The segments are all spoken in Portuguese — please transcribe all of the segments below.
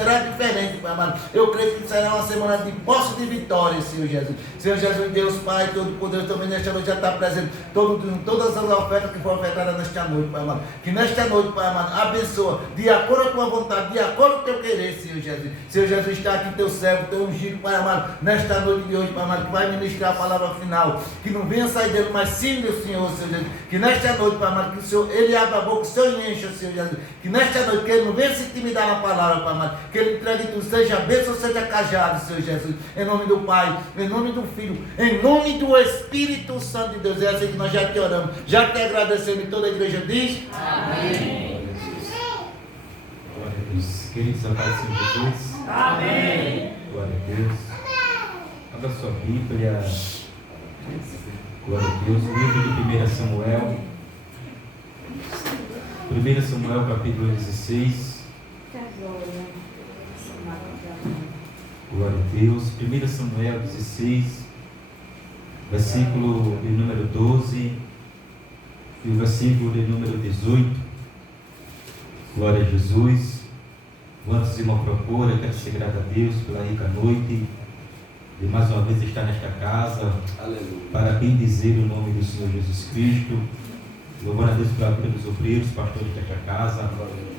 será diferente, Pai amado. Eu creio que será uma semana de posse de vitória, Senhor Jesus. Senhor Jesus, Deus Pai, Todo-Poderoso, também nesta noite já está presente todas as ofertas que foram ofertadas nesta noite, Pai amado. Que nesta noite, Pai amado, abençoa, de acordo com a tua vontade, de acordo com o teu querer, Senhor Jesus. Senhor Jesus, está aqui teu servo, teu ungido, Pai amado, nesta noite de hoje, Pai amado, que vai ministrar a palavra final. Que não venha sair dele, mas sim do Senhor, Senhor Jesus. Que nesta noite, Pai amado, que o Senhor, Ele abra a boca, o Senhor encha, Senhor Jesus. Que nesta noite, que Ele não venha se intimidar na palavra, Pai amado. Que Ele entregue tudo, seja bênção, seja cajado, Senhor Jesus. Em nome do Pai, em nome do Filho, em nome do Espírito Santo de Deus. É assim que nós já te oramos, já te agradecemos. E toda a igreja diz: amém. Glória a Deus. Queridos, a paz do Senhor Jesus. Amém. Glória a Deus. Abra sua Bíblia. Glória a Deus. O livro de 1 Samuel. 1 Samuel, capítulo 16. Glória a Deus. 1 Samuel 16, versículo de número 12 e o versículo de número 18. Glória a Jesus. Quantos irmãos procuram, quero ser grato a Deus pela rica noite de mais uma vez estar nesta casa. Aleluia. Para bendizer o nome do Senhor Jesus Cristo. Louvando a Deus pela vida dos obreiros, pastores desta casa.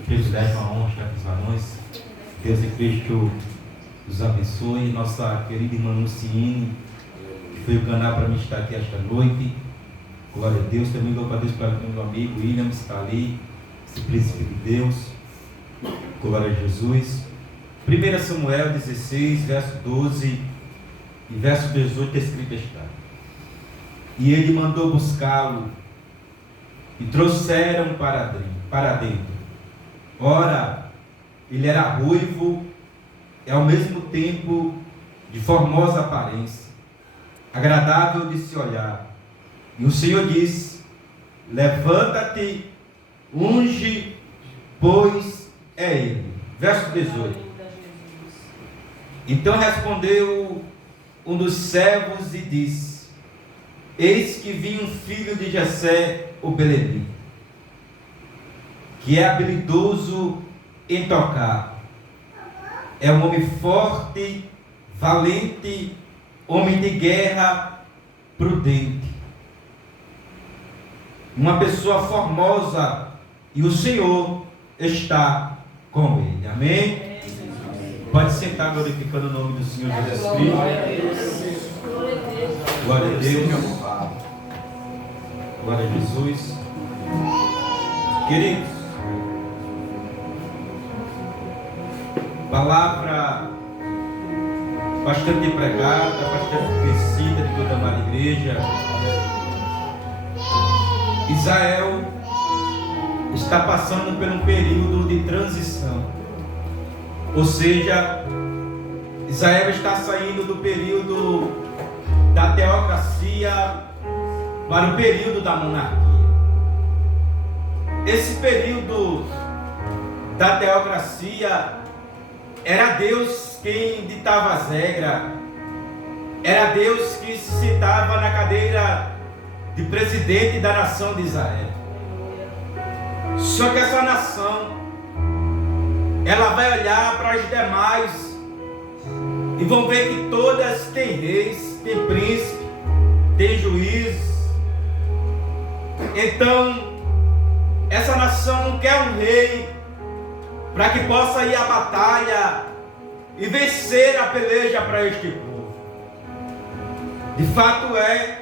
Privilégio, uma honra estar com os varões. Deus em Cristo os abençoe. Nossa querida irmã Luciene, que foi o canal para mim estar aqui esta noite. Glória a Deus. Também louvo a Deus pelo meu amigo William, que está ali, esse príncipe de Deus. Glória a Jesus. 1 Samuel 16, verso 12 e verso 18, escrito está: E ele mandou buscá-lo e trouxeram para dentro. Ora, ele era ruivo e ao mesmo tempo de formosa aparência, agradável de se olhar. E o Senhor disse: Levanta-te, unge, pois é ele. Verso 18. Então respondeu um dos servos e disse: Eis que vi um filho de Jessé, o belemita, que é habilidoso em tocar. É um homem forte, valente, homem de guerra, prudente. Uma pessoa formosa, e o Senhor está com ele. Amém? Pode sentar glorificando o nome do Senhor Jesus Cristo. Glória a Deus. Glória a Jesus. Queridos, palavra bastante pregada, bastante conhecida de toda a amada igreja. Israel está passando por um período de transição. Ou seja, Israel está saindo do período da teocracia para o período da monarquia. Esse período da teocracia era Deus quem ditava as regras, era Deus que se sentava na cadeira de presidente da nação de Israel. Só que essa nação, ela vai olhar para as demais e vão ver que todas têm reis, têm príncipe, têm juízes. Então, essa nação não quer um rei para que possa ir à batalha e vencer a peleja para este povo. De fato é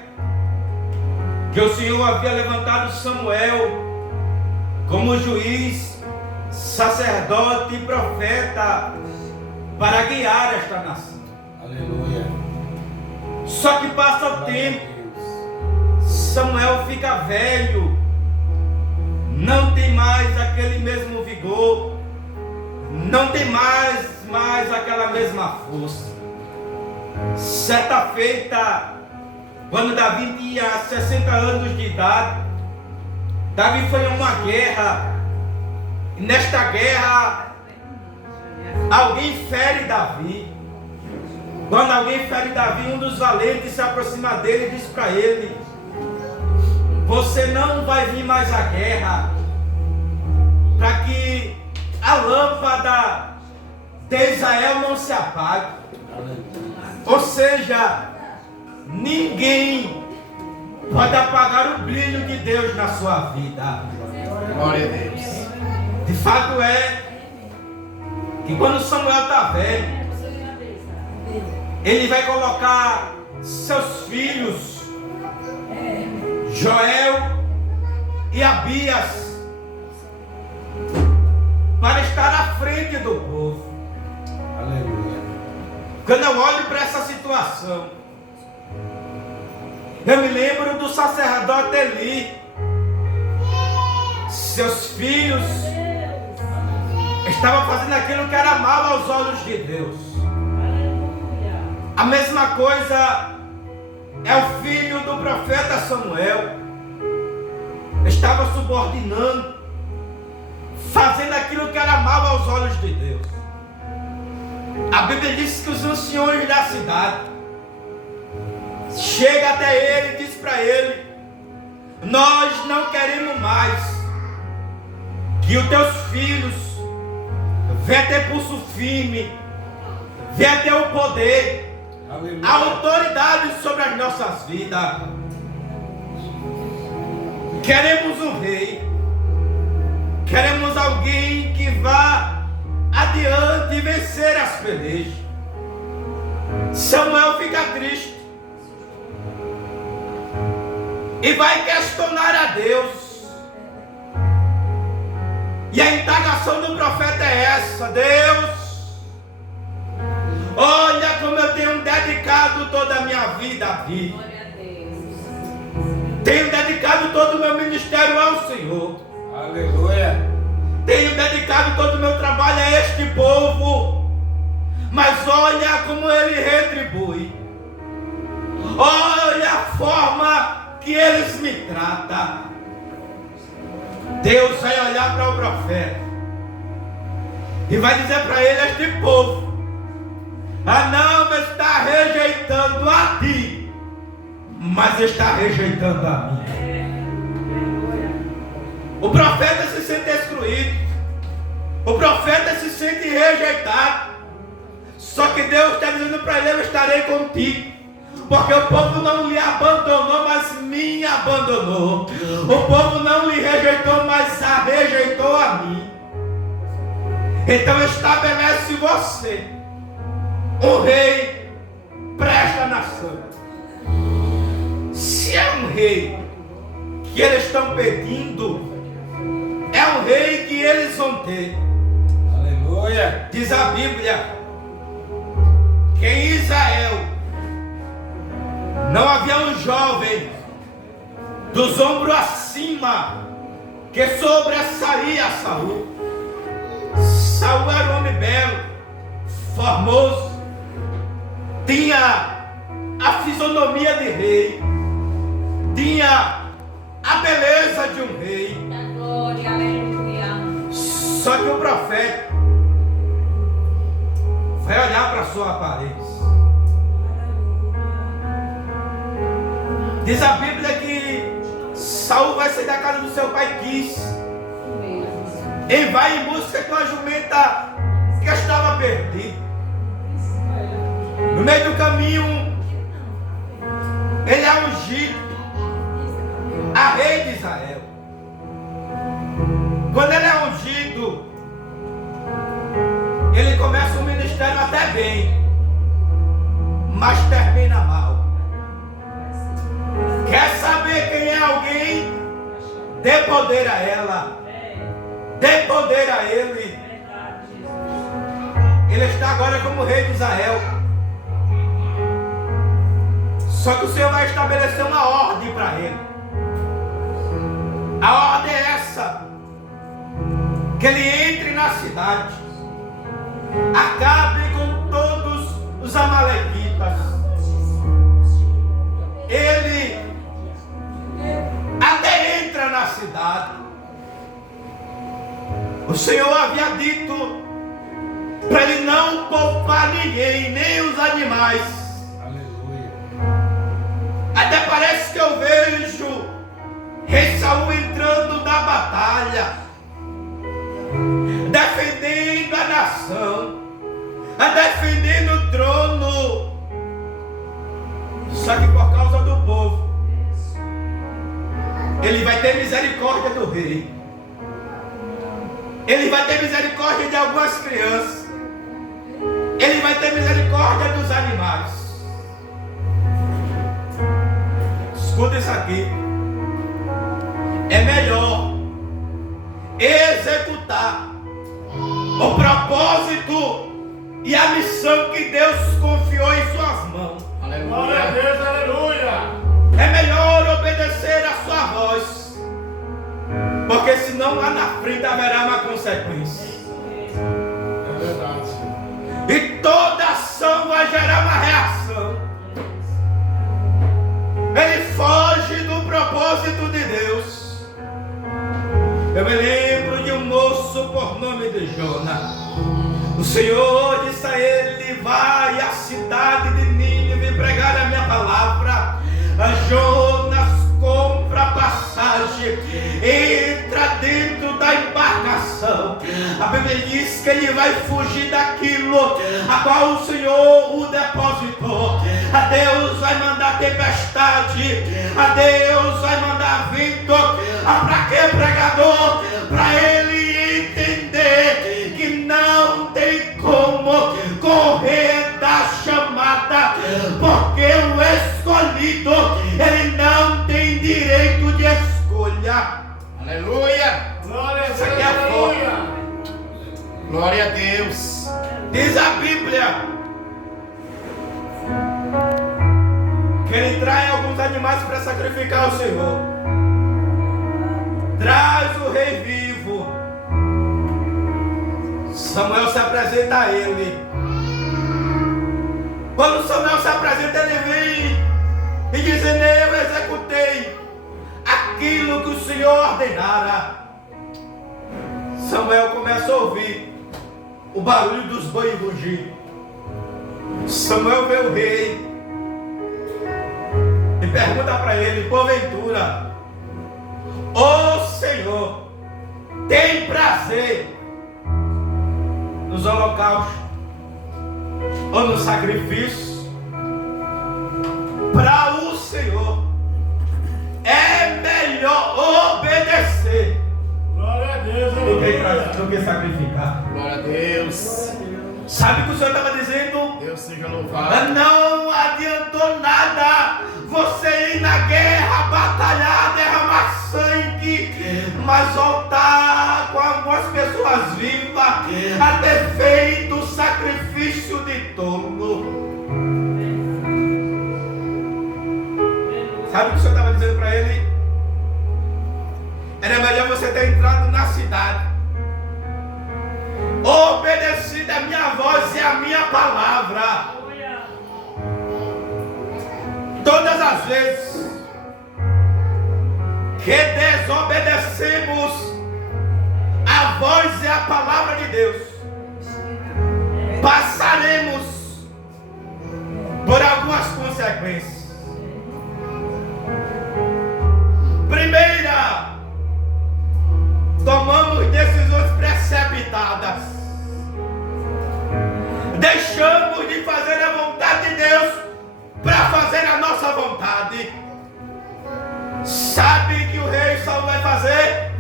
que o Senhor havia levantado Samuel como juiz, sacerdote e profeta para guiar esta nação. aleluia. Só que passa o tempo, Samuel fica velho, não tem mais aquele mesmo vigor, não tem mais aquela mesma força. Certa feita, quando Davi tinha 60 anos de idade, Davi foi a uma guerra, e nesta guerra alguém fere Davi. Quando alguém fere Davi, um dos valentes se aproxima dele e diz para ele: você não vai vir mais à guerra, para que a lâmpada de Israel não se apague. Ou seja, ninguém pode apagar o brilho de Deus na sua vida. Glória a Deus. De fato é que quando Samuel está velho, ele vai colocar seus filhos, Joel e Abias, para estar à frente do povo. Aleluia. Quando eu olho para essa situação, eu me lembro do sacerdote Eli. Seus filhos estavam fazendo aquilo que era mal aos olhos de Deus. A mesma coisa é o filho do profeta Samuel. Estava subordinando, fazendo aquilo que era mal aos olhos de Deus. A Bíblia diz que os anciões da cidade chegam até ele e diz para ele: nós não queremos mais que os teus filhos venham ter pulso firme, venham ter o poder, Aleluia. a autoridade sobre as nossas vidas. Queremos um rei, queremos alguém que vá adiante e vencer as pelejas. Samuel fica triste e vai questionar a Deus. E a indagação do profeta é essa: Deus, olha como eu tenho dedicado toda a minha vida a ti. Tenho dedicado todo o meu ministério ao Senhor. Aleluia. Tenho dedicado todo o meu trabalho a este povo. Mas olha como ele retribui. Olha a forma que eles me tratam. Deus vai olhar para o profeta e vai dizer para ele: este povo não está rejeitando a ti, mas está rejeitando a mim. O profeta se sente excluído, o profeta se sente rejeitado. Só que Deus está dizendo para ele: eu estarei contigo. Porque o povo não lhe abandonou, mas me abandonou. O povo não lhe rejeitou, mas a rejeitou a mim. Então estabelece você um rei para esta nação. Se é um rei que eles estão pedindo, é um rei que eles vão ter. Aleluia. Diz a Bíblia que em Israel não havia um jovem dos ombros acima que sobressaía a Saul. Saul era um homem belo, formoso, tinha a fisionomia de rei, tinha a beleza de um rei. Glória, aleluia. Só que o profeta vai olhar para a sua aparência. Diz a Bíblia que Saul vai sair da casa do seu pai Quis. Ele vai em busca de uma jumenta que estava perdida. No meio do caminho, ele é ungido a rei de Israel. Quando ele é ungido, ele começa o ministério até bem, mas termina mal. Quer saber quem é alguém? Dê poder a ela. Dê poder a ele. Ele está agora como rei de Israel. Só que o Senhor vai estabelecer uma ordem para ele. A ordem é essa: que ele entre na cidade, acabe com todos os amalequitas. Ele até entra na cidade. O Senhor havia dito para ele não poupar ninguém, nem os animais. Aleluia. Até parece que eu vejo rei Saul entrando na batalha, defendendo a nação. a defender no trono. Só que por causa do povo, ele vai ter misericórdia do rei. Ele vai ter misericórdia de algumas crianças. Ele vai ter misericórdia dos animais. Escuta isso aqui. É melhor executar o propósito e a missão que Deus confiou em suas mãos. Glória a Deus, aleluia. É melhor obedecer a sua voz, porque senão lá na frente haverá uma consequência. É verdade. E toda ação vai gerar uma reação. Ele foge do propósito de Deus. Eu me lembro de um moço por nome de Jonas. O Senhor disse a ele: vai à cidade de Nínive pregar a minha palavra. A Jonas compra passagem, entra dentro da embarcação. A Bíblia diz que ele vai fugir daquilo a qual o Senhor o depositou. A Deus vai mandar tempestade, a Deus vai mandar vento. Para que, pregador? Para ele entender que não tem como correr da chamada, porque o escolhido, ele não tem direito de escolha. Aleluia. Glória a Deus, Isso aqui é aleluia. Glória a Deus. Diz a Bíblia que ele traz alguns animais para sacrificar ao Senhor. Traz o rei vivo. Samuel se apresenta a ele. Quando Samuel se apresenta, ele vem e diz: eu executei aquilo que o Senhor ordenara. Samuel começa a ouvir o barulho dos bois rugir. Samuel vê o rei e pergunta para ele: porventura, ó Senhor, tem prazer nos holocaustos ou no sacrifício? Para o Senhor é melhor obedecer Glória a Deus, aleluia. do que sacrificar. Glória a Deus. Sabe o que o Senhor estava dizendo? Deus seja louvado. Não adiantou nada você ir na guerra, batalhar, derramar sangue, mas voltar com algumas pessoas vivas a ter feito sacrifício de tolo. Sabe o que o Senhor estava dizendo para ele? Era melhor você ter entrado na cidade, obedecido a minha voz e a minha palavra. Todas as vezes que desobedecemos a voz e a palavra de Deus, passaremos por algumas consequências. Primeira, tomamos decisões precipitadas. Deixamos de fazer a vontade de Deus para fazer a nossa vontade. Sabe que o rei Saul vai fazer?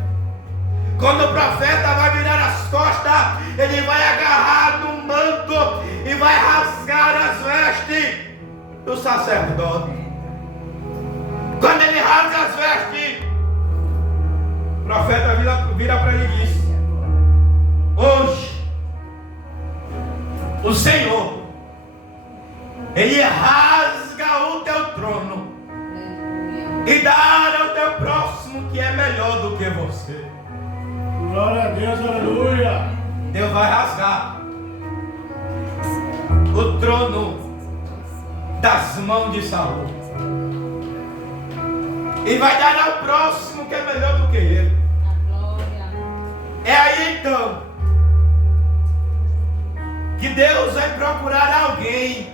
Quando o profeta vai virar as costas, ele vai agarrar no manto e vai rasgar as vestes do sacerdote. Quando ele rasga as vestes, o profeta vira para ele e diz: hoje o Senhor, ele rasga o teu trono e dá ao teu próximo que é melhor do que você. Glória a Deus, aleluia. Deus vai rasgar o trono das mãos de Saul e vai dar ao próximo que é melhor do que ele. É aí então que Deus vai procurar alguém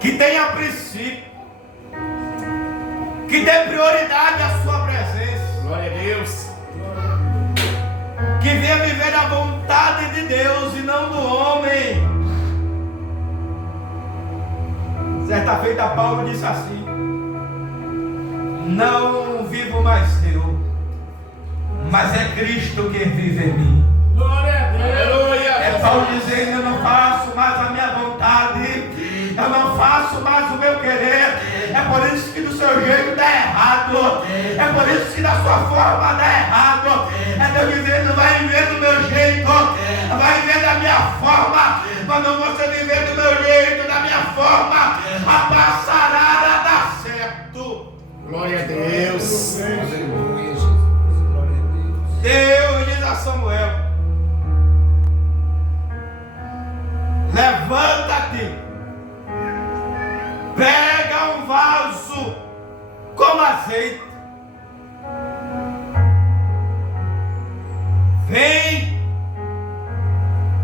que tenha princípio, que dê prioridade à sua presença, Glória a Deus. que venha viver a vontade de Deus e não não do homem. Certa feita Paulo disse assim: não vivo mais eu, mas é Cristo que vive em mim. Glória a Deus. Aleluia. É Paulo dizendo: eu não faço mais a minha vontade, eu não faço mais o meu querer. É por isso que do seu jeito dá errado, é por isso que da sua forma dá errado. É Deus dizendo: vai viver do meu jeito, vai viver da minha forma. Quando você viver do meu jeito, da minha forma, a passarada dá certo. Glória a Deus. Aleluia, Jesus. Glória a Deus. Deus diz a Samuel: levanta-te, pega um vaso com azeite, vem,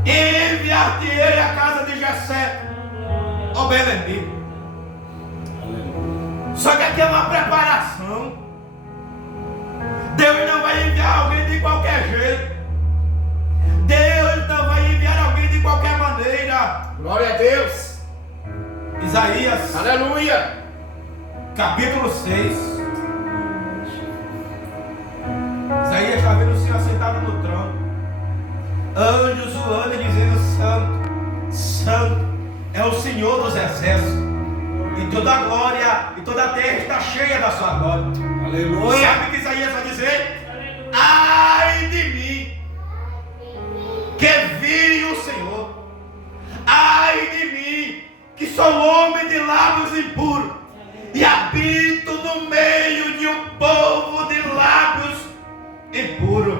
enviar-te-ei à casa de Jessé, ó Belém. Só que aqui é uma preparação. Deus não vai enviar alguém de qualquer jeito. Deus não vai enviar alguém de qualquer maneira. Glória a Deus. Isaías, Aleluia. capítulo 6. Isaías está vendo o Senhor sentado no trono, anjos voando e dizendo: santo, santo é o Senhor dos exércitos, e toda a glória e toda a terra está cheia da sua glória. Aleluia. Sabe o que Isaías vai dizer? Ai de mim, que vi o Senhor. Ai de mim, que sou homem de lábios impuros e habito no meio de um povo de lábios impuros.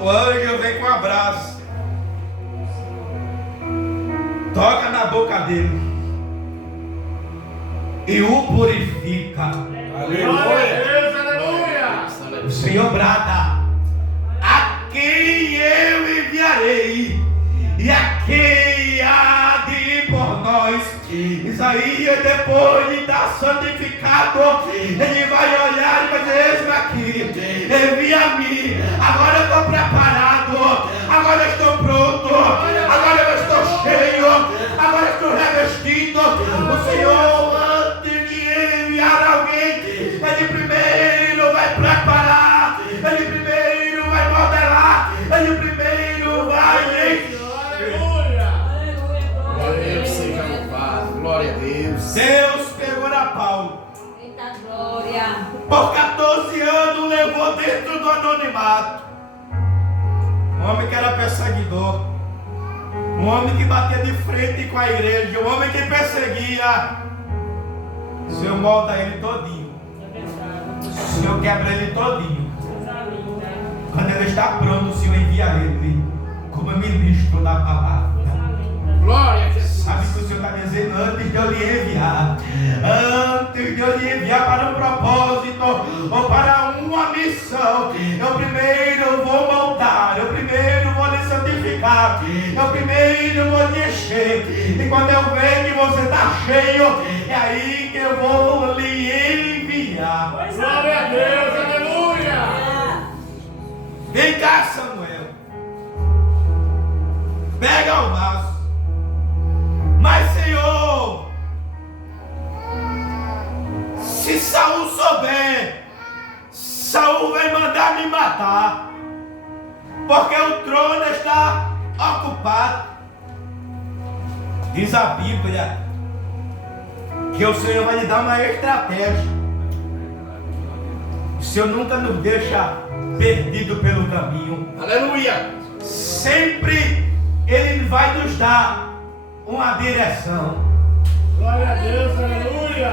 O anjo vem com um abraço, toca na boca dele e o purifica. Glória a Deus. Aleluia. O Senhor brada: a quem eu enviarei e a quem há de ir por nós. Isaías, depois de estar santificado, ele vai olhar e vai dizer: eis-me aqui, envia-me. Agora eu estou preparado, agora eu estou pronto, agora eu estou cheio, agora eu estou revestido. O Senhor, antes de enviar alguém, ele primeiro vai preparar, ele primeiro vai modelar, ele primeiro vai encher. Glória a Deus. Seja louvado. Glória a Deus. Deus pegou na Paulo, Eita glória. por 14 anos levou dentro do anonimato. Um homem que era perseguidor, um homem que batia de frente com a igreja, um homem que perseguia. O Senhor molda ele todinho, o Senhor quebra ele todinho. Quando ele está pronto, o Senhor envia ele como ministro da palavra. Glória a Jesus. Sabe o que o Senhor está dizendo? Antes de eu lhe enviar, antes de eu lhe enviar para um propósito ou para uma missão, eu primeiro vou moldar, eu primeiro vou lhe santificar, eu primeiro vou lhe encher. E quando eu ver que você está cheio, é aí que eu vou lhe enviar. Glória a Deus. Aleluia. Vem cá, Samuel, pega o vaso. Mas, Senhor, se Saul souber, Saul vai mandar me matar, porque o trono está ocupado. Diz a Bíblia que o Senhor vai lhe dar uma estratégia. O Senhor nunca nos deixa perdido pelo caminho. Aleluia. Sempre Ele vai nos dar uma direção. Glória a Deus. Aleluia.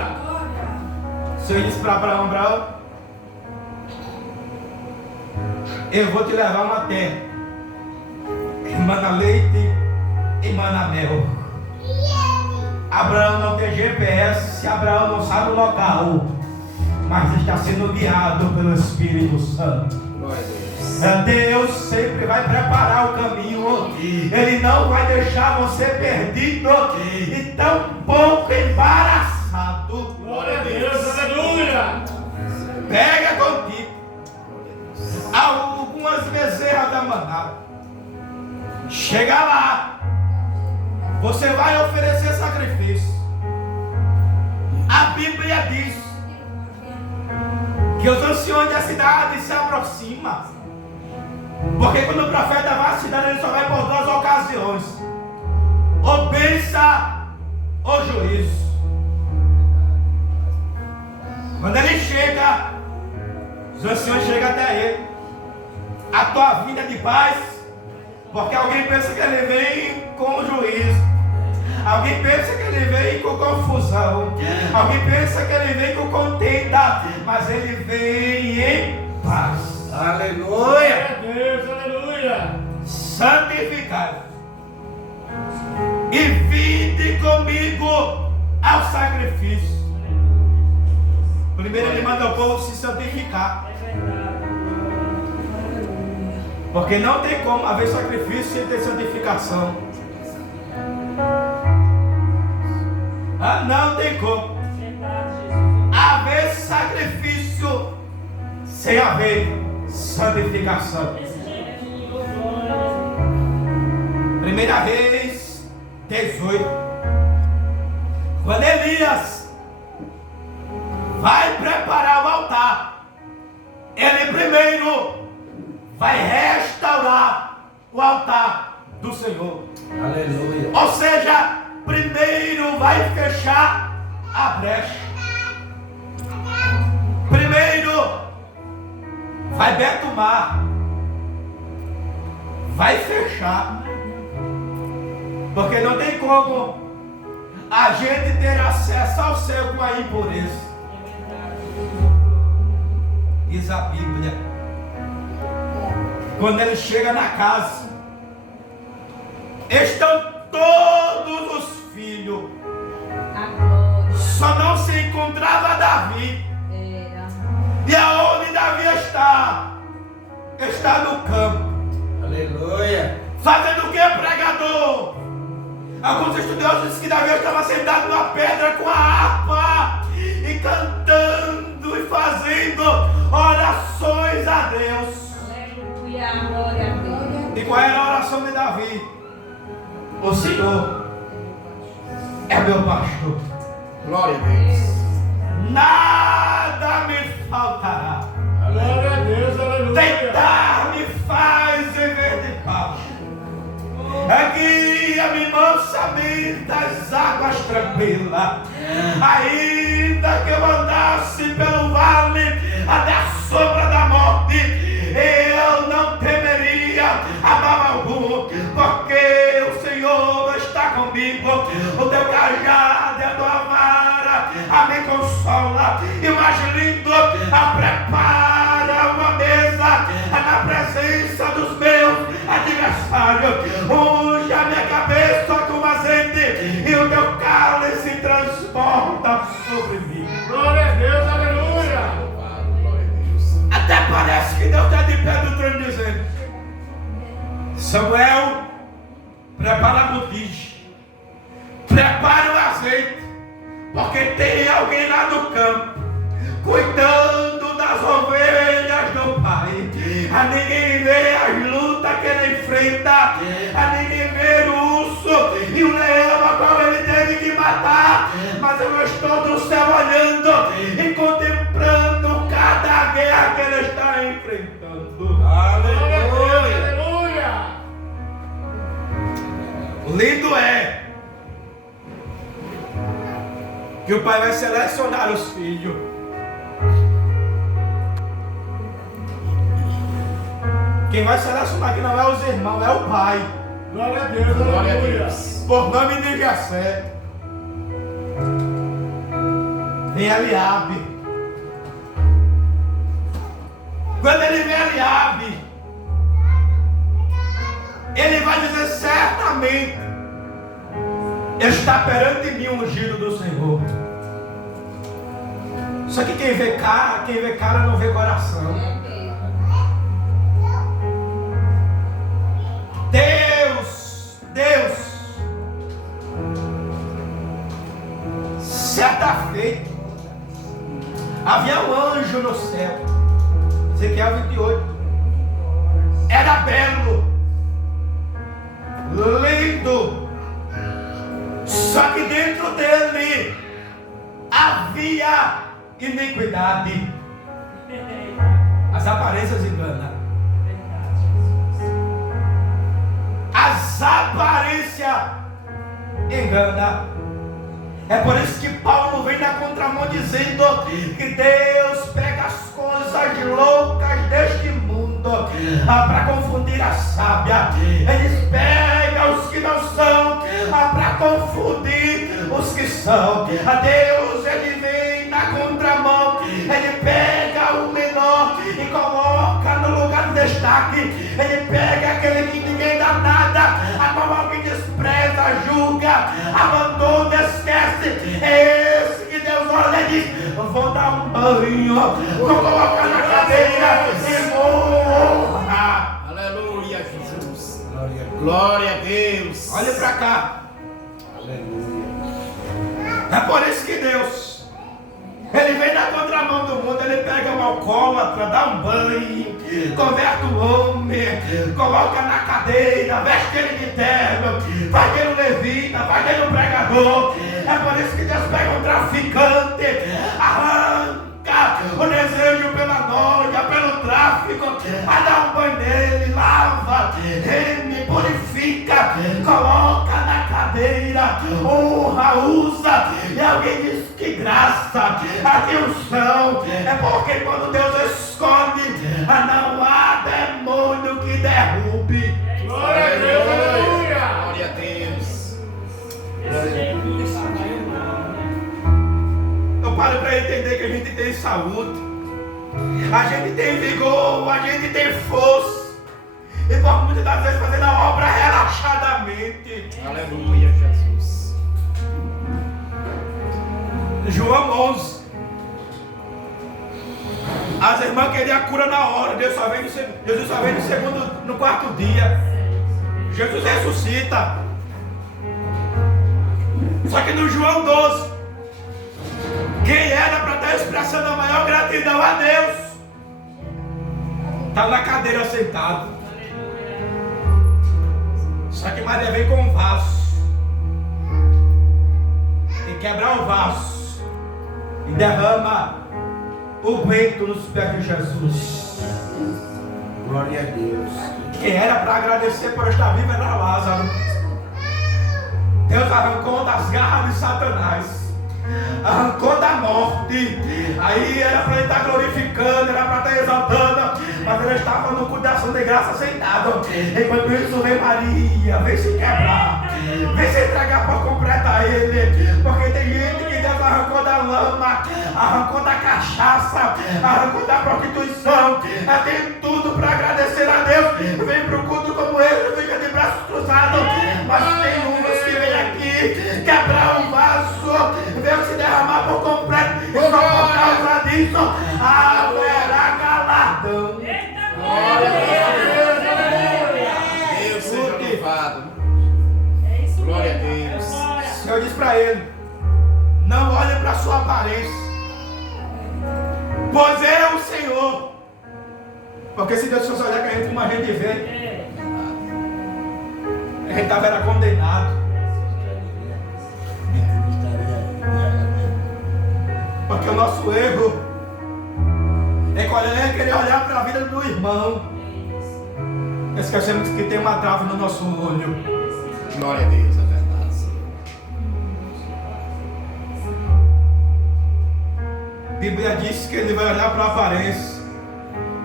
O Senhor disse para Abraão: eu vou te levar uma terra que mana leite e mana mel. Abraão não tem GPS, Abraão não sabe o local, mas está sendo guiado pelo Espírito Santo. Glória a Deus. Deus sempre vai preparar o caminho, Ele não vai deixar você perdido e tão pouco embaraçado. Glória a Deus. Aleluia. Pega contigo algumas bezerras da manada, Chega lá, você vai oferecer sacrifício. A Bíblia diz que os anciões da cidade se aproximam, porque quando o profeta vai à cidade, ele só vai por 2 ocasiões: ou bênção ou juízo. Quando ele chega, os anciões chegam até ele: a tua vinda de paz, porque alguém pensa que ele vem com juízo, alguém pensa que ele vem com confusão, alguém pensa que ele vem com contenda, mas ele vem em paz. Glória Aleluia! a Deus, aleluia. Santificado e vinde comigo ao sacrifício. Primeiro ele manda o povo se santificar, porque não tem como haver sacrifício sem ter santificação. Não tem como haver sacrifício sem haver santificação. 1 Reis 18. Quando Elias vai preparar o altar, ele primeiro vai restaurar o altar do Senhor. Aleluia. Ou seja, primeiro vai fechar a brecha. Primeiro vai betumar, vai fechar, porque não tem como a gente ter acesso ao céu com a impureza. Diz a Bíblia, quando ele chega na casa, estão todos os filhos, só não se encontrava Davi. E aonde Davi está? Está no campo. Aleluia. Fazendo o que, pregador? Alguns estudiosos dizem que Davi estava sentado numa pedra com a harpa e cantando e fazendo orações a Deus. Aleluia, glória a Deus. E qual era a oração de Davi? O Senhor é meu pastor. Glória a Deus. Nada me faltará. Glória a Deus, aleluia. Deitar-me faz em verde pasto. Guia-me mansamente às águas tranquilas. Ainda que eu andasse pelo vale até a sombra da morte, eu não temeria a mal algum, porque o Senhor está comigo. O teu cajado e a tua vara a me consola. E o mais lindo, a prepara uma mesa na presença dos meus adversários. Unge a minha cabeça com azeite e o teu cálice transporta sobre mim. Glória a Deus, aleluia. Até parece que Deus está de pé do trono dizendo: Samuel, prepara a botija, prepara o azeite, porque tem alguém lá no campo cuidando das ovelhas do Pai. A ninguém vê as lutas que ele enfrenta, a ninguém vê o urso e o leão a qual ele teve que matar, mas eu estou do céu olhando e contemplando cada guerra que ele está enfrentando. Aleluia, aleluia. Lindo é que o Pai vai selecionar os filhos. Quem vai selecionar aqui não é os irmãos, é o Pai. Glória a Deus, Glória a aleluia. Deus. Por nome de Jessé. Vem Eliabe. Quando ele vê Eliabe, ele vai dizer certamente: está perante mim o ungido do Senhor. Só que quem vê cara não vê coração. Deus, certa feita, havia um anjo no céu. Ezequiel 28. Era belo. havia iniquidade. As aparências enganam. As aparências enganam. É por isso que Paulo vem na contramão dizendo que Deus pega as coisas loucas deste mundo para confundir a sábia. Ele pega os que não são para confundir os que são. A Deus ele vem na contramão. Ele pega o menor e coloca no lugar do destaque. Ele pega aquele que ninguém dá nada, a qual alguém despreza, julga, abandona, esquece. É esse que Deus olha e diz: vou dar um banho, vou colocar na cadeira e vou honrar. Aleluia, Jesus. Glória a Deus. Olha para cá. Aleluia. É por isso que Deus, ele vem na contramão do mundo. Ele pega um alcoólatra, dá um banho, converte o homem, coloca na cadeira, veste ele de terno, faz dele um levita, faz dele um pregador. É por isso que Deus pega um traficante, arranca o desejo pela noiva, pelo tráfico, a dar um banho nele, lava, reme, purifica, coloca na cadeira, honra, usa. E alguém diz: que graça, que unção. É porque quando Deus escolhe, não há demônio que derrube. Glória a Deus, aleluia. Glória a Deus. Eu paro para entender que a gente tem saúde, a gente tem vigor, a gente tem força, e por muitas das vezes fazendo a obra relaxadamente. Aleluia, Jesus. João 11. As irmãs queriam a cura na hora. Jesus só vem no quarto dia. Jesus ressuscita. Só que no João 12, quem era para estar expressando a maior gratidão a Deus estava na cadeira sentado. Só que Maria vem com um vaso e quebra o vaso e derrama o vento nos pés de Jesus. Glória a Deus. Quem era para agradecer por estar vivo era Lázaro. Deus arrancou das garras de Satanás, arrancou da morte. Aí era para ele estar glorificando, era para estar exaltando, mas ele estava no culto de ação de graça sentado. Enquanto isso vem Maria, vem se quebrar, vem se entregar por completo a ele. Porque tem gente que Deus arrancou da lama, arrancou da cachaça, arrancou da prostituição, tem tudo para agradecer a Deus. Vem para o culto como ele, fica de braços cruzados. Mas tem uns que vem aqui quebrar um vaso, veio se derramar por completo, e só por causa disso haverá galardão. Glória a Deus. Deus seja louvado. Glória a Deus. O Senhor diz para ele: não olhe para a sua aparência, pois é o Senhor. Porque se Deus fosse olhar que a gente como a gente vê, a gente estava condenado. Porque o nosso erro é querer olhar para a vida do irmão. Esquecemos que tem uma trave no nosso olho. Glória a Deus, é verdade. A Bíblia diz que ele vai olhar para a aparência,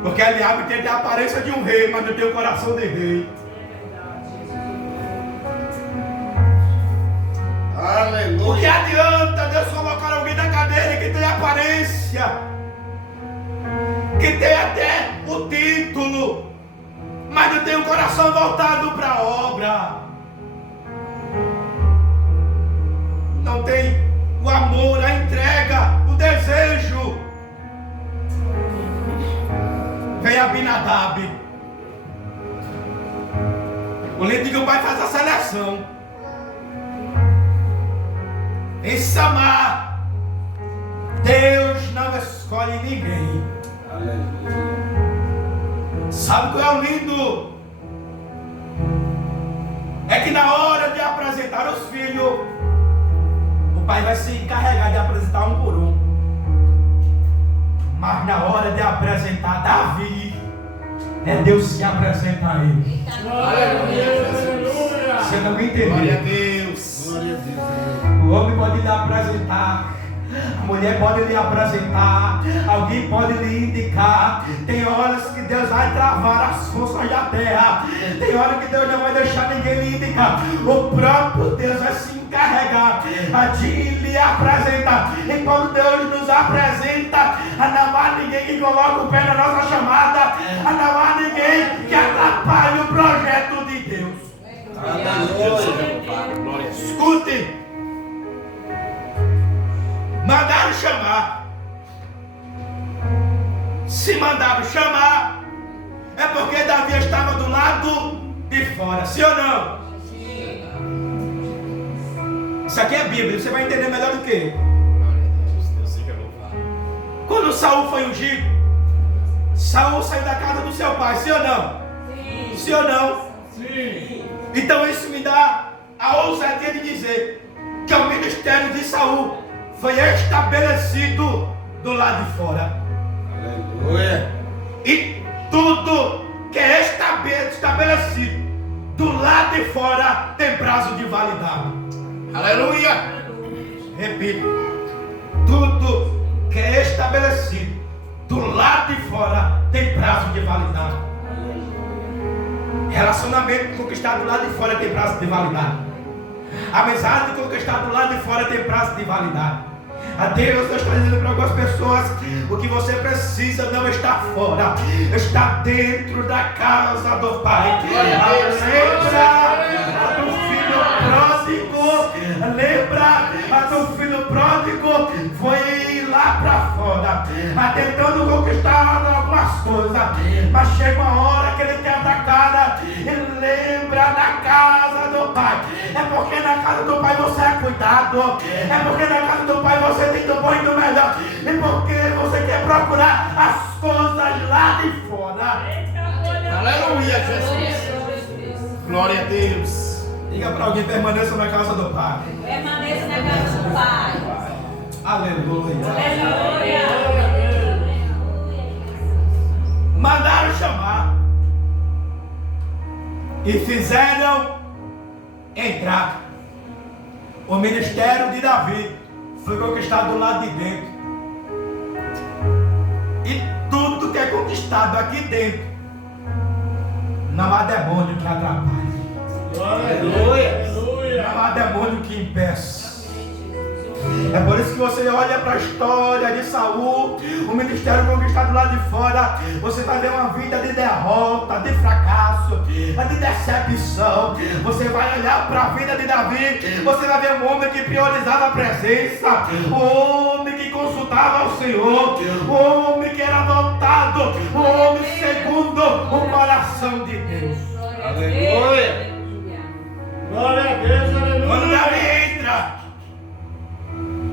porque Eliabe tem a aparência de um rei, mas não tem o coração de rei. Aleluia. O que adianta Deus colocar alguém na cadeira que tem aparência, que tem até o título, mas não tem o coração voltado para a obra? Não tem o amor, a entrega, o desejo. Vem Abinadab. O líder que o pai faz a seleção. Em Samar, Deus não escolhe ninguém. Aleluia. Sabe qual é o lindo? É que na hora de apresentar os filhos, o pai vai se encarregar de apresentar um por um. Mas na hora de apresentar Davi, é Deus que apresenta a ele. Você não me entendeu? Glória a Deus. Glória a Deus. O homem pode lhe apresentar, a mulher pode lhe apresentar, alguém pode lhe indicar. Tem horas que Deus vai travar as forças da terra, tem horas que Deus não vai deixar ninguém lhe indicar. O próprio Deus vai se encarregar de lhe apresentar. E quando Deus nos apresenta, não há ninguém que coloque o pé na nossa chamada, não há ninguém que atrapalhe o projeto de Deus. Glória. Escute, mandaram chamar. Se mandaram chamar, é porque Davi estava do lado de fora, sim ou não? Sim. Isso aqui é Bíblia, você vai entender melhor do que eu. Glória a Deus. Deus seja louvado. Quando Saul foi ungido, Saul saiu da casa do seu pai, sim ou não? Sim. Sim ou não? Sim. Então isso me dá a ousadia de dizer que o ministério de Saul foi estabelecido do lado de fora. Aleluia. E tudo que é estabelecido do lado de fora tem prazo de validade. Aleluia. Repito, tudo que é estabelecido do lado de fora tem prazo de validade. Relacionamento conquistado do lado de fora tem prazo de validade. Amizade conquistada do lado de fora tem prazo de validade. A Deus está dizendo para algumas pessoas: o que você precisa não está fora, está dentro da casa do Pai. Lembra do filho pródigo? Lembra do filho pródigo? Foi lá para fora, tentando conquistar algumas coisas, mas chega uma hora que ele quebra a cara e lembra da casa do Pai. É porque na casa do Pai você é cuidado, é porque na casa do Pai você tem do bom e do melhor, e porque você quer procurar as coisas lá de fora. Aleluia, Jesus. Glória a Deus. Diga para alguém: permaneça na casa do Pai. Permaneça na casa do Pai. Aleluia. Aleluia. Mandaram chamar e fizeram entrar. O ministério de Davi foi conquistado do lado de dentro. E tudo que é conquistado aqui dentro, não há demônio que atrapalhe, Aleluia. não há demônio que impeça. É por isso que você olha para a história de Saul, o ministério conquistado lá de fora, você vai ver uma vida de derrota, de fracasso, de decepção. Você vai olhar para a vida de Davi, você vai ver um homem que priorizava a presença, um homem que consultava o Senhor, um homem que era voltado, um homem segundo o coração de Deus. Aleluia. Glória a Deus. Quando Aleluia. Davi entra,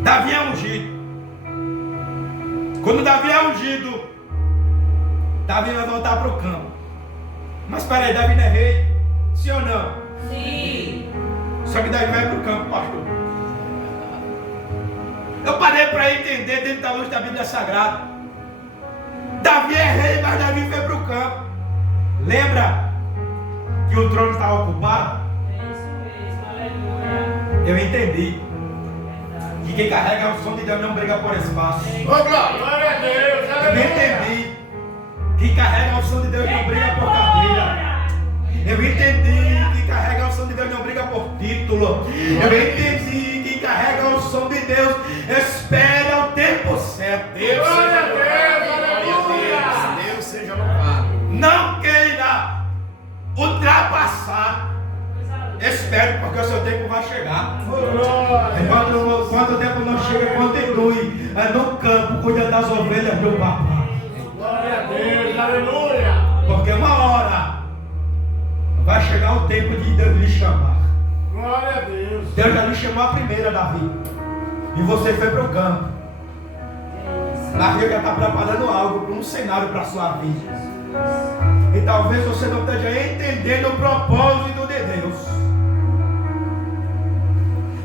Davi é ungido. Quando Davi é ungido, Davi vai voltar para o campo. Mas peraí, Davi não é rei? Sim ou não? Sim. Só que Davi vai para o campo, pastor. Eu parei para entender dentro da luz da Bíblia Sagrada. Davi é rei, mas Davi foi para o campo. Lembra que o trono estava ocupado? Eu entendi que quem carrega a unção de Deus não briga por espaço. Ô, glória. Glória a Deus. Eu Aleluia. entendi que carrega a unção de Deus não briga por cadeira. Eu entendi que carrega a unção de Deus não briga por título. Eu entendi que carrega a unção de Deus espera o tempo certo. Deus Glória seja a Deus. louvado. Aleluia. Deus seja louvado. Não queira ultrapassar. Espere, porque o seu tempo vai chegar. Glória. Quando o tempo não chega, continue no campo, cuidando das ovelhas do papai. Glória a Deus. Aleluia. Porque uma hora vai chegar o tempo de Deus lhe chamar. Glória a Deus. Deus já lhe chamou a primeira, Davi. E você foi para o campo. Davi já está preparando algo, para um cenário para a sua vida. E talvez você não esteja entendendo o propósito de Deus.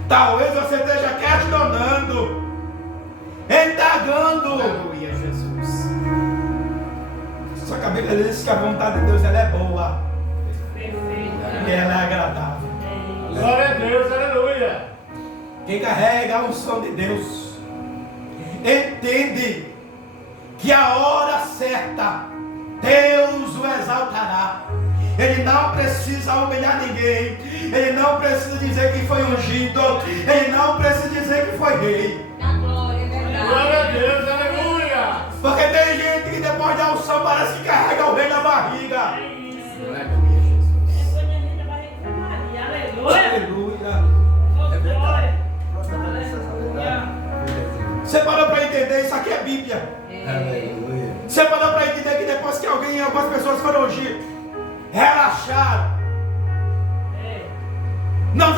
Talvez você esteja questionando, indagando. Aleluia, Jesus. Só que a Bíblia diz que a vontade de Deus ela é boa Perfeito. e ela é agradável. Glória a Deus, aleluia. Quem carrega a unção de Deus entende que a hora certa Deus o exaltará. Ele não precisa humilhar ninguém. Ele não precisa dizer que foi ungido. Ele não precisa dizer que foi rei. A glória é verdade. Glória a Deus, aleluia. Porque tem gente que depois da unção parece que carrega o rei na barriga. Aleluia, Jesus. Aleluia. Aleluia. Glória. Você parou para entender? Isso aqui é Bíblia. Aleluia. Você parou para entender que depois que algumas pessoas foram ungidas, relaxaram, não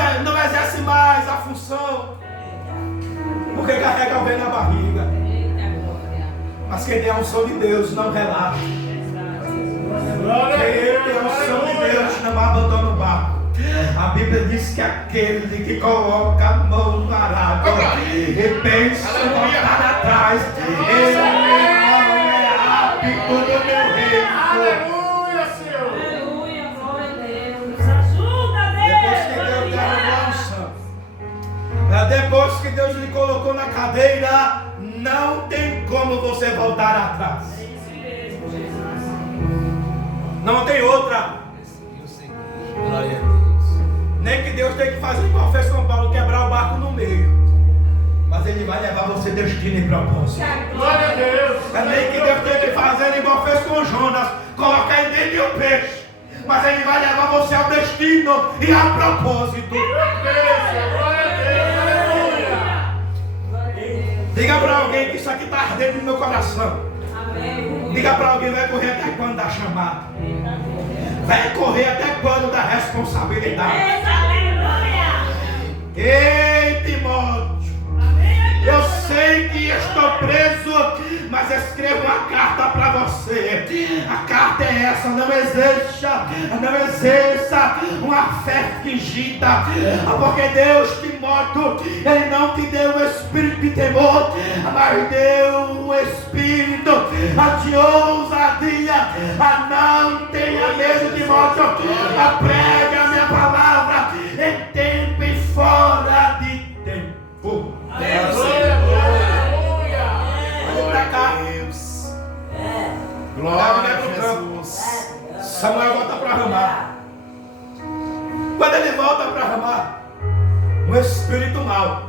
exerce mais a função, porque carrega o rei na barriga. Eita glória. Mas quem tem a unção de Deus não relaxa. Glória a Quem tem a Deus, unção de aleluia. Deus não abandona o barco. A Bíblia diz que aquele que coloca a mão no arado e pensa em voltar atrás, ele é apto no meu reino. Aleluia, Senhor. Aleluia, glória a Deus. Ajuda, Depois que Deus. Deus derramou a unção, depois que Deus lhe colocou na cadeira, não tem como você voltar atrás. É isso mesmo, Jesus. Não tem outra. Glória a Deus. Nem que Deus tenha que fazer igual fez com Paulo, quebrar o barco no meio. Mas Ele vai levar você destino e propósito. Glória a Deus. É nem que Deus tenha que fazer igual fez com Jonas, colocar em dentro de um peixe. Mas Ele vai levar você ao destino e a propósito. Glória a Deus, aleluia. Glória a Deus. Diga para alguém que isso aqui está ardendo no meu coração. Amém. Diga para alguém, vai correr até quando da chamada? Eita glória. Vai correr até quando da responsabilidade? Eita, aleluia. Ei, Timóteo, Amém. eu sei que estou preso, mas escrevo uma carta para você. A carta é essa: não exerça uma fé fingida, porque Deus, Timóteo, Ele não te deu o espírito de temor, mas deu o espírito de ousadia. Não tenha medo, Timóteo, pregue a minha palavra em tempo e fora de tempo. Glória a Deus, aleluia. Olha pra cá. Glória a Jesus. Samuel volta para ramar. Quando ele volta para ramar, um espírito mau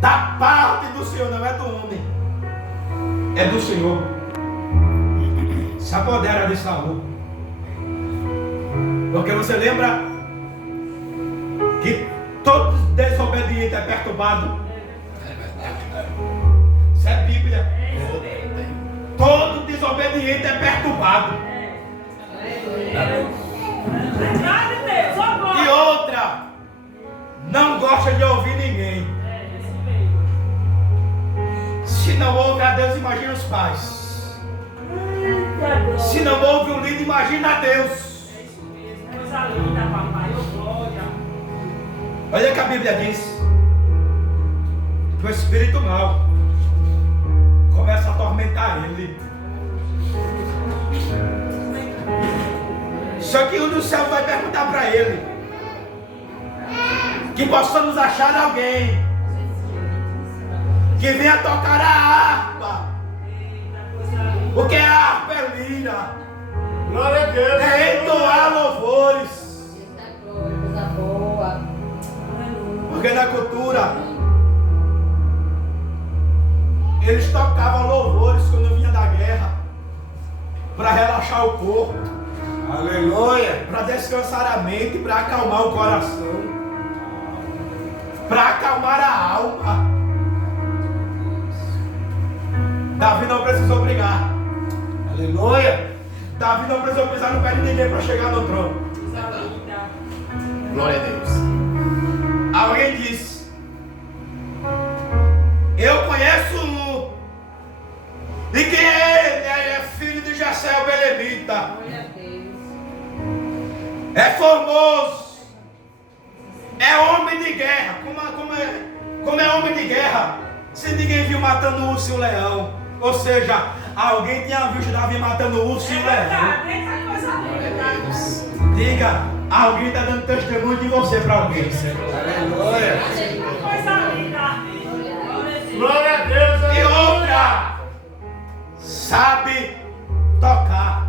da parte do Senhor, não é do homem, é do Senhor, se apodera de Saul. Porque você lembra que todo desobediente é perturbado. Isso é Bíblia. Todo desobediente é perturbado. Verdade, Deus. Ó, E glória. outra, não gosta de ouvir ninguém. É isso mesmo. Se não ouve a Deus, imagina os pais. Eita glória. Se não ouve o líder, imagina a Deus. É isso mesmo. Coisa linda, papai. Ô, glória. Olha que a Bíblia diz que o espírito mau começa a atormentar ele. Só que o do céu vai perguntar para ele que possamos achar alguém que venha tocar a harpa. Eita, coisa linda. Porque a harpa é lira, Glória a Deus. é entoar louvores. Eita glória, coisa boa. Aleluia. Porque na cultura eles tocavam louvores quando vinha da guerra, para relaxar o corpo, Aleluia. para descansar a mente, para acalmar o coração, para acalmar a alma. Davi não precisou brigar. Aleluia. Davi não precisou pisar no pé de ninguém para chegar no trono. Coisa linda. Glória a Deus. Alguém disse: eu conheço um, e quem é ele? Ele é filho de Jessé o Belemita, Glória a Deus. é formoso, é homem de guerra. Como é homem de guerra? Se ninguém viu matando um urso e um leão, ou seja, Alguém tinha visto Davi matando o urso e o leão? verdade, essa coisa linda. Diga, alguém está dando testemunho de você para alguém. Aleluia. Que coisa linda. Glória a Deus. E aleluia. outra, sabe tocar.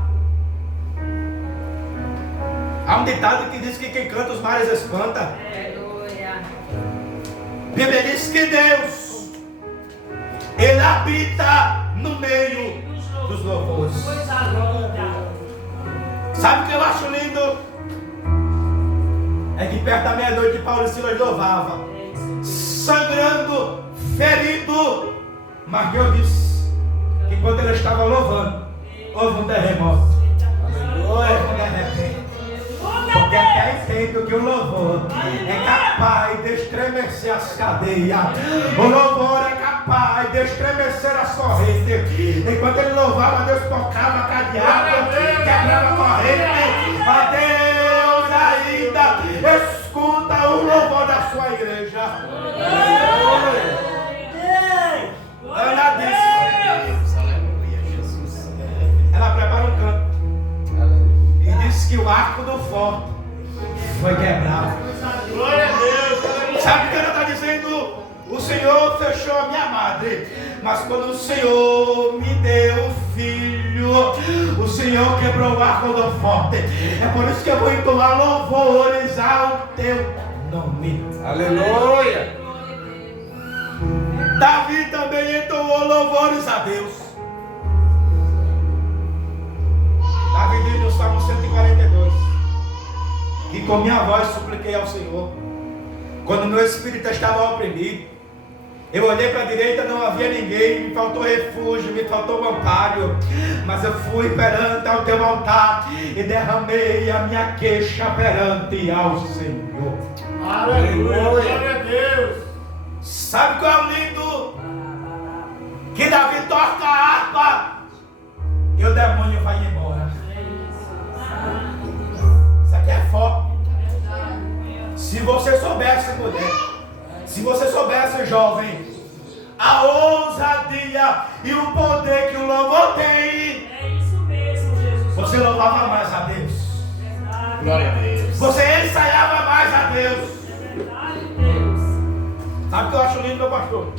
Há um ditado que diz que quem canta os mares espanta. Aleluia. A Bíblia diz que Deus, Ele habita no meio dos louvores. Coisa linda. Sabe o que eu acho lindo? É que perto da meia-noite Paulo e Silas louvavam, sangrando, ferido. Mas Deus disse que quando ele estava louvando, houve um terremoto. Houve um de repente. Porque até entendo que o louvor é capaz de estremecer as cadeias. O louvor é capaz de estremecer as correntes. Enquanto ele louvava, Deus tocava cadeado, quebrava a corrente. A Deus ainda escuta o louvor da sua igreja. Ana disse, Aleluia, Jesus. ela prepara um canto e disse que o arco do forte foi quebrado. Glória a Deus. aleluia. Sabe o que ela está dizendo? O Senhor fechou a minha madre, mas quando o Senhor me deu um filho, o Senhor quebrou o arco do forte. É por isso que eu vou entoar louvores ao teu nome. Aleluia. Davi também entoou louvores a Deus. Davi diz no Salmo 142 que com minha voz supliquei ao Senhor. Quando meu espírito estava oprimido, eu olhei para a direita, não havia ninguém, me faltou refúgio, me faltou amparo, mas eu fui perante ao teu altar e derramei a minha queixa perante ao Senhor. Aleluia. Glória a Deus. Sabe qual é o lindo? Que Davi toca a harpa e o demônio vai embora. Isso aqui é foco. Se você soubesse, mulher, se você soubesse, jovem, a ousadia e o poder que o louvor tem, É isso mesmo, Jesus. você louvava mais a Deus. Verdade. Glória a Deus. Você ensaiava mais a Deus. É verdade, Deus. Sabe o que eu acho lindo, meu pastor?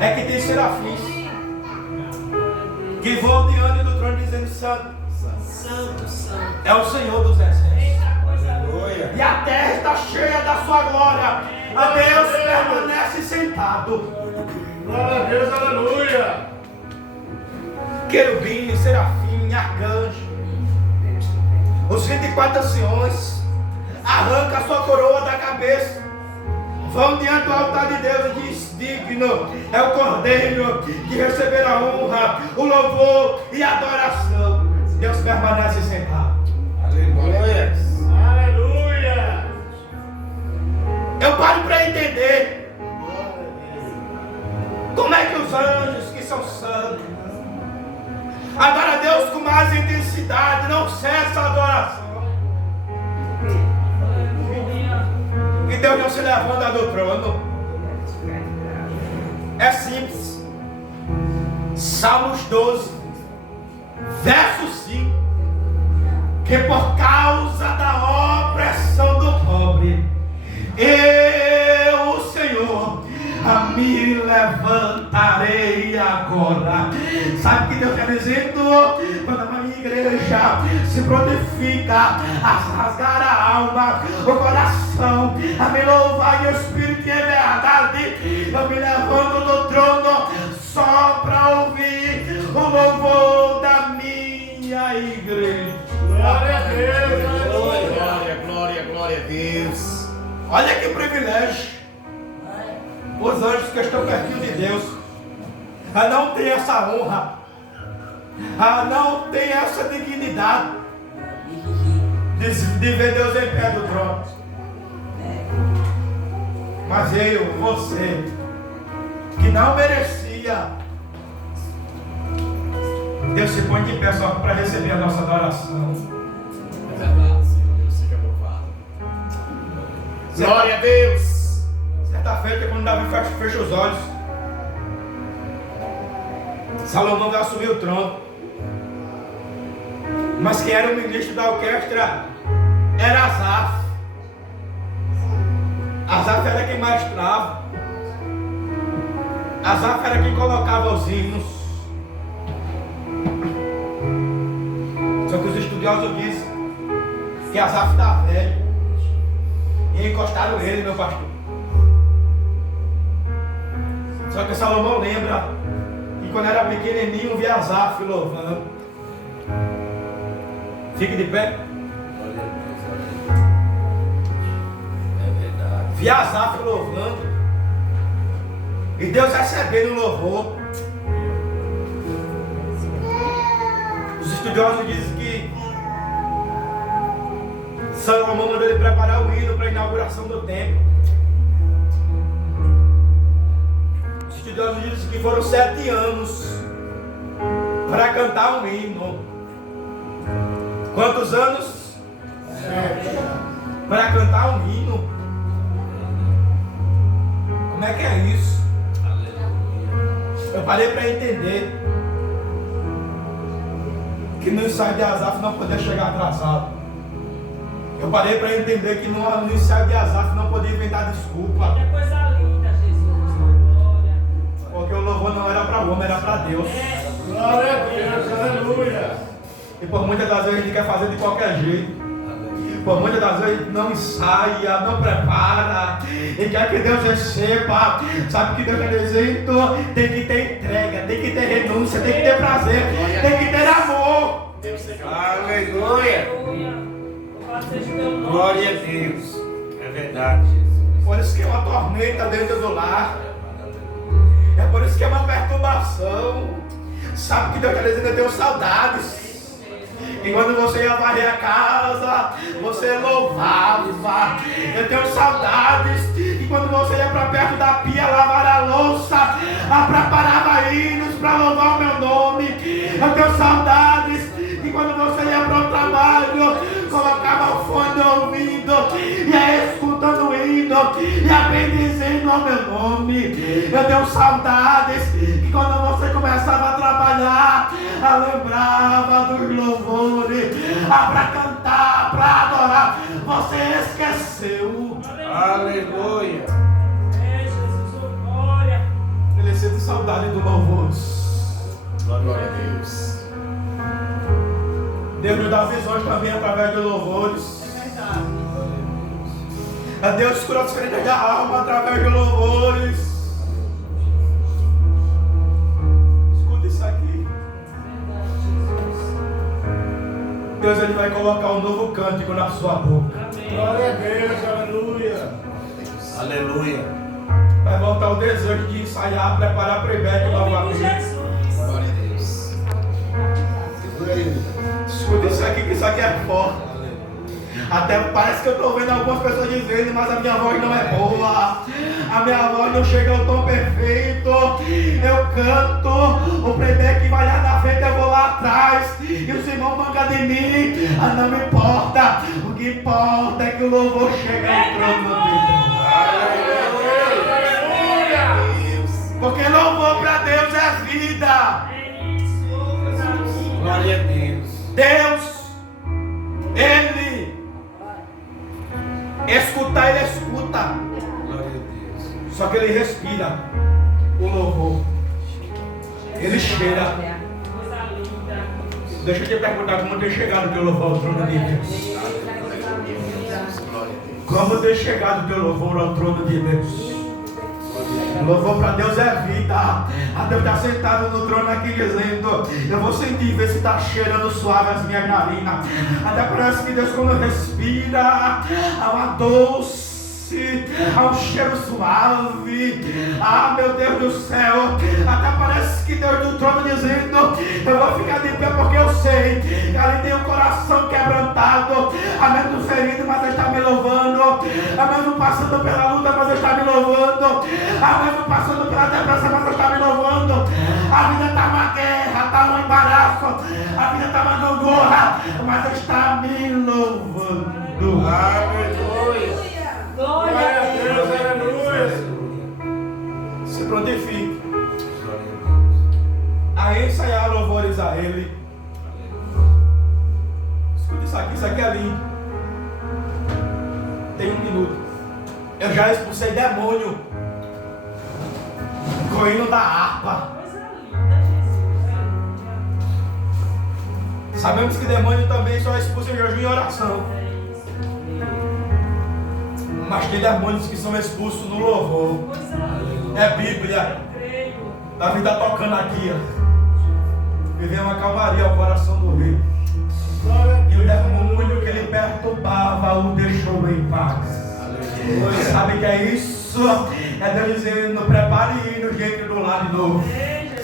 É que tem serafins que voam diante do trono dizendo santo. Santo, santo. É o Senhor dos exércitos. Eita, coisa linda. Aleluia. E a terra está cheia da sua glória. A Deus permanece sentado. Glória a Deus. Aleluia. Querubim, serafim, arcanjo. Os 24 anciões arrancam a sua coroa da cabeça. Vão diante do altar de Deus e diz: digno é o Cordeiro que receberá a honra, o louvor e a adoração. Deus permanece sentado. Aleluia. Aleluia. Eu paro para entender como é que os anjos que são santos adoram a Deus com mais intensidade, não cessa a adoração. Que Deus não se levanta do trono. É simples. Salmos 12, verso 5. Que por causa da opressão do pobre, eu, Senhor, me levantarei agora. Sabe o que Deus está dizendo? Quando a minha igreja se prontifica a rasgar a alma, o coração, a me louvar em espírito e em verdade, eu me levanto do trono só para ouvir o louvor da minha igreja. Glória a Deus. Aleluia. Glória, glória, glória a Deus. Olha que privilégio. Os anjos que estão pertinho de Deus não tem essa honra, não tem essa dignidade de ver Deus em pé do trono. Mas eu, você, que não merecia, Deus se põe de pé só para receber a nossa adoração. É verdade, Senhor. Deus seja louvado. Glória a Deus. Certa feita, quando Davi fecha os olhos, Salomão vai assumir o trono. Mas quem era o ministro da orquestra era Asaf. Asaf era quem maestrava. Asaf era quem colocava os hinos. Só que os estudiosos dizem que Asaf está velho. E encostaram ele, meu pastor. Só que Salomão lembra que quando era pequenininho via Asaf louvando. Fique de pé. Via Asaf louvando. E Deus recebendo o louvor. Os estudiosos dizem que Salomão mandou ele preparar o hino para a inauguração do templo. Os estudiosos dizem que foram 7 anos para cantar um hino. Quantos anos? 7. Para cantar um hino. Como é que é isso? Eu parei para entender que no ensaio de Asaf não podia chegar atrasado. Eu parei para entender que no ensaio de Asaf não podia inventar desculpa. Que coisa linda, Jesus. Glória. Porque o louvor não era para o homem, era para Deus. Glória a Deus, aleluia. E por muitas das vezes a gente quer fazer de qualquer jeito. Por muitas das vezes não ensaia, não prepara, e quer que Deus receba. Sabe que Deus quer dizer? Tem que ter entrega, tem que ter renúncia, tem que ter prazer, tem que ter amor. Aleluia. Louvado seja o teu nome. Glória a Deus. É verdade, Jesus. Por isso que é uma tormenta dentro do lar. É por isso que é uma perturbação. Sabe que Deus quer dizer? Eu tenho saudades. E quando você ia varrer a casa, você louvava. Eu tenho saudades. E quando você ia para perto da pia lavar a louça, preparava hinos para louvar o meu nome. Eu tenho saudades. E quando você ia para o trabalho, colocava o fone ouvindo, ia escutando o hino, ia bendizendo ao meu nome. Eu tenho saudades. E quando você começava a trabalhar, lembrava dos louvores, para cantar, para adorar. Você esqueceu. Aleluia. É, Jesus, glória. Ele sente saudade do louvor. Glória a Deus. Deus nos dá visões também através de louvores. É verdade. Deus cura as feridas da alma através de louvores. Escuta isso aqui. Deus ele vai colocar um novo cântico na sua boca. Glória a Deus, aleluia. Aleluia. Vai voltar o desejo de ensaiar, preparar para o evento Em nome de novamente. Jesus. Glória a Deus. Segura aí. Escuta isso aqui, que isso aqui é forte. Até parece que eu estou vendo algumas pessoas dizendo, mas a minha voz não é boa. A minha voz não chega ao tom perfeito. Eu canto, o primeiro que vai lá na frente eu vou lá atrás. E os irmãos mancam de mim. Não me importa. O que importa é que o louvor chega ao trono dele. Porque louvor para Deus é vida. É isso. Coisa linda. Glória a Deus. Deus, Ele escutar, Ele escuta. Glória a Deus. Só que Ele respira o louvor. Ele cheira. Coisa linda. Deixa eu te perguntar como ter chegado o teu louvor ao trono de Deus. Como ter chegado o teu louvor ao trono de Deus. Louvor para Deus é vida. A Deus está sentado no trono aqui dizendo: eu vou sentir, ver se está cheirando suave as minhas narinas. Até parece que Deus, quando respira, há uma doce, há um cheiro suave. Ah, meu Deus do céu. Até parece que Deus do trono dizendo: eu vou ficar de pé porque eu sei que ali tem um coração quebrantado. A mesmo ferido, mas Ele está me louvando. A mesmo passando pela luta, mas Ele está me louvando. A mesmo passando pela depressão, mas Ele está me louvando. A vida está uma guerra, está um embaraço. A vida está uma gangorra, mas Ele está me louvando. Aleluia. Glória Glória a a Deus. Deus, aleluia. Se prontifique. Glória a Deus. A isso aqui é lindo. Tem 1 minuto. Eu já expulsei demônio com o hino da harpa. Coisa linda, Jesus. Sabemos que demônio também só é expulso em jejum e oração. Mas tem demônios que são expulsos no louvor. Coisa linda. É Bíblia. Eu creio. Davi está tocando aqui, ó. E vem uma calmaria ao coração do rei. E o demônio que ele perturbava o deixou em paz. Sabe o que é isso? É Deus dizendo: prepare hino, gente, do lado de novo.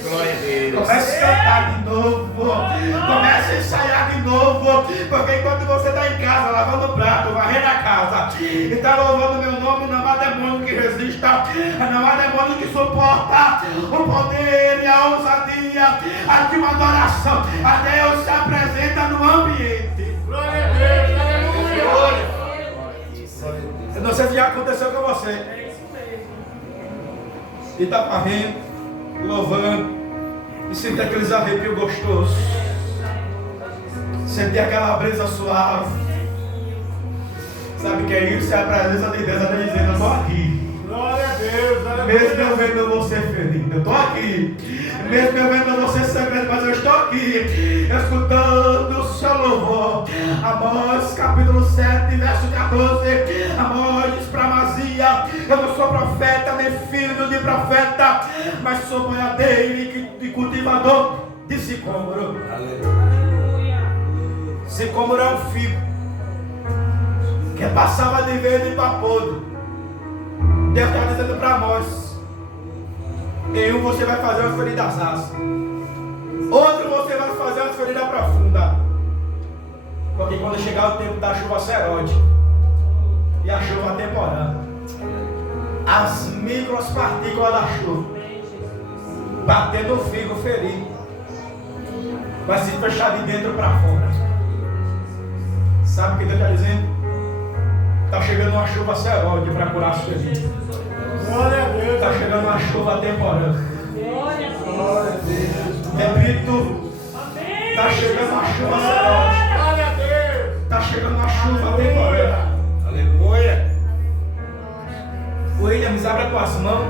Glória a Deus. Comece a cantar de novo. Comece a ensaiar de novo. Porque enquanto você está em casa, lavando o prato, varrendo a casa, e está louvando meu nome, não há demônio que resista. Não há demônio que suporta o poder e a ousadia de uma adoração. A Deus se apresenta no ambiente. Glória a Deus. Aleluia. Eu não sei se já aconteceu com você. É isso mesmo. E está varrendo, louvando, e sentir aqueles arrepios gostosos. Sentir aquela brisa suave. Sabe o que é isso? É a presença de Deus. Ela está dizendo: eu estou aqui. Glória a Deus. Mesmo eu vendo você ferido, eu estou aqui. Mesmo eu vendo você sangrando, mas eu estou aqui, escutando o seu louvor. Amós capítulo 7, verso 14. Amós diz para Amazia: eu não sou profeta, nem filho de profeta, mas sou boiadeiro e cultivador de sicômoro. Aleluia. Sicômoro é um figo que passava de verde para podre. Deus está dizendo para Amós: em um você vai fazer uma ferida rasa, outro você vai fazer uma ferida profunda. Porque quando chegar o tempo da chuva serode e a chuva temporã, as micropartículas da chuva batendo no figo ferido vai se fechar de dentro para fora. Sabe o que Deus está dizendo? Está chegando uma chuva serode para curar as feridas. Glória a Deus. Está chegando uma chuva temporã. Glória a Deus. Glória a Deus. Repito, Amém. está chegando uma chuva serode. Glória a Deus. Está chegando uma chuva temporã. Aleluia. Williams, abre as tuas mãos.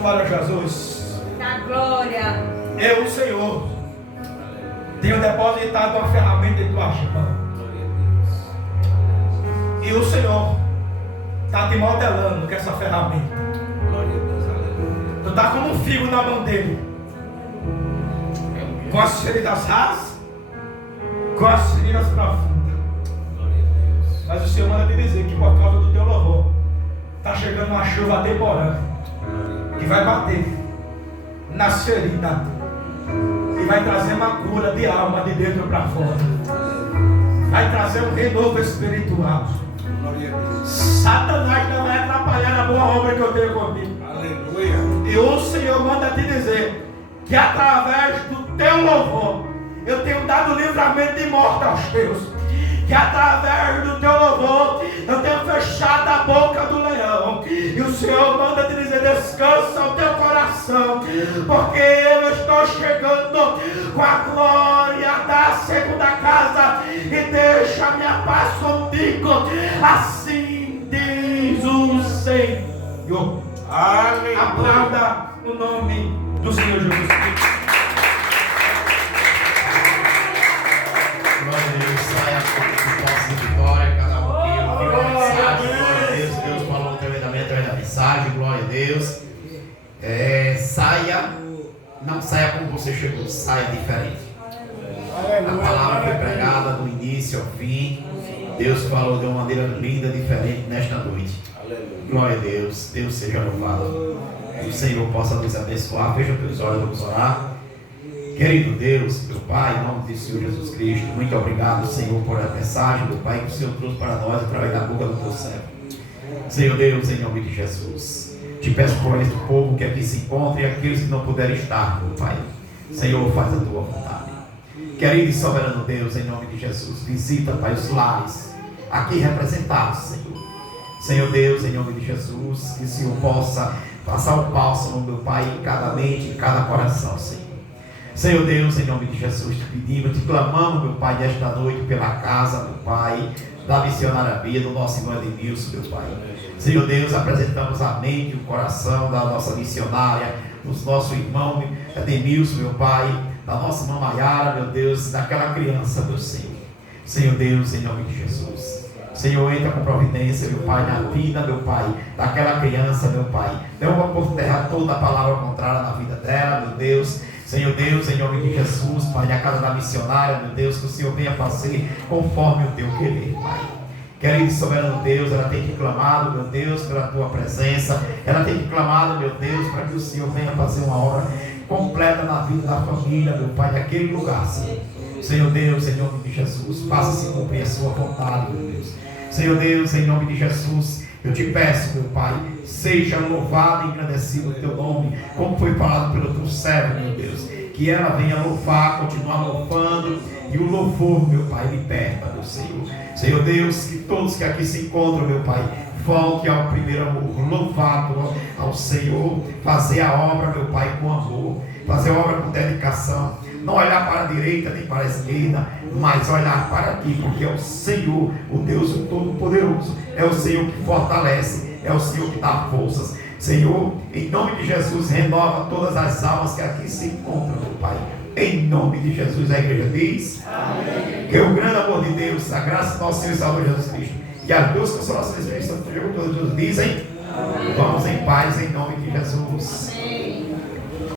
Glória a Jesus. Na glória. Eu, o Senhor, tenho depositado uma ferramenta em tuas mãos. E o Senhor está te modelando com essa ferramenta. Glória a Deus. Aleluia. Tu está como um figo na mão dele, com as feridas rasas, com as feridas profundas. Glória a Deus. Mas o Senhor manda te dizer que por causa do teu louvor está chegando uma chuva temporânea que vai bater nas feridas e vai trazer uma cura de alma de dentro para fora. Vai trazer um renovo espiritual. Glória a Deus. Satanás não vai atrapalhar a boa obra que eu tenho comigo. Aleluia. E o Senhor manda te dizer que através do teu louvor eu tenho dado livramento de morte aos teus. Que através do teu louvor eu tenho fechado a boca do leão. E o Senhor manda te dizer: descansa o teu coração, porque eu estou chegando com a glória da segunda casa e deixa a minha paz contigo. Assim diz o Senhor. Aleluia. Aplauda o nome do Senhor Jesus Cristo. Glória a Deus, saia com posse de vitória, cada um aqui ouviu a mensagem, glória a Deus, Deus falou tremendamente através da mensagem, glória a Deus. Saia, não saia como você chegou, saia diferente. A palavra foi pregada do início ao fim, Deus falou de uma maneira linda, diferente nesta noite. Glória a Deus, Deus seja louvado. Que o Senhor possa nos abençoar. Fecha teus olhos, vamos orar. Querido Deus, meu Pai, em nome do Senhor Jesus Cristo, muito obrigado, Senhor, por a mensagem do Pai que o Senhor trouxe para nós através da boca do teu servo. Senhor Deus, em nome de Jesus, te peço por este povo que aqui se encontra e aqueles que não puderem estar, meu Pai. Senhor, faz a tua vontade. Querido e soberano Deus, em nome de Jesus, visita, Pai, os lares aqui representados, Senhor. Senhor Deus, em nome de Jesus, que o Senhor possa passar o bálsamo, meu Pai, em cada mente, em cada coração, Senhor. Senhor Deus, em nome de Jesus, te pedimos, te clamamos, meu Pai, nesta noite pela casa, meu Pai, da missionária Bia, do nosso irmão Edmilson, meu Pai. Senhor Deus, apresentamos a mente e o coração da nossa missionária, dos nossos irmãos Edmilson, meu Pai, da nossa irmã Maiara, meu Deus, daquela criança, meu Senhor. Senhor Deus, em nome de Jesus. Senhor, entra com providência, meu Pai, na vida, meu Pai, daquela criança, meu Pai. Derruba por terra toda a palavra contrária na vida dela, meu Deus. Senhor Deus, em nome de Jesus, Pai, na casa da missionária, meu Deus, que o Senhor venha fazer conforme o teu querer, Pai. Querido e soberano Deus, ela tem que clamado, meu Deus, pela tua presença. Ela tem que clamado, meu Deus, para que o Senhor venha fazer uma obra completa na vida da família, meu Pai, naquele lugar, Senhor. Senhor Deus, em nome de Jesus, faça-se cumprir a sua vontade, meu Deus. Senhor Deus, em nome de Jesus, eu te peço, meu Pai, seja louvado e engrandecido o teu nome, como foi falado pelo teu servo, meu Deus. Que ela venha louvar, continuar louvando, e o louvor, meu Pai, liberta, meu Senhor. Senhor Deus, que todos que aqui se encontram, meu Pai, volte ao primeiro amor, louvado ao Senhor, fazer a obra, meu Pai, com amor, fazer a obra com dedicação, não olhar para a direita nem para a esquerda, mas olhar para ti, porque é o Senhor, o Deus o Todo-Poderoso, é o Senhor que fortalece, é o Senhor que dá forças. Senhor, em nome de Jesus, renova todas as almas que aqui se encontram, meu Pai. Em nome de Jesus, a igreja diz: amém. Que o grande amor de Deus, a graça do nosso Senhor e Salvador Jesus Cristo e a Deus consolação do Espírito Santo, todos dizem: amém. Vamos em paz, em nome de Jesus. Amém.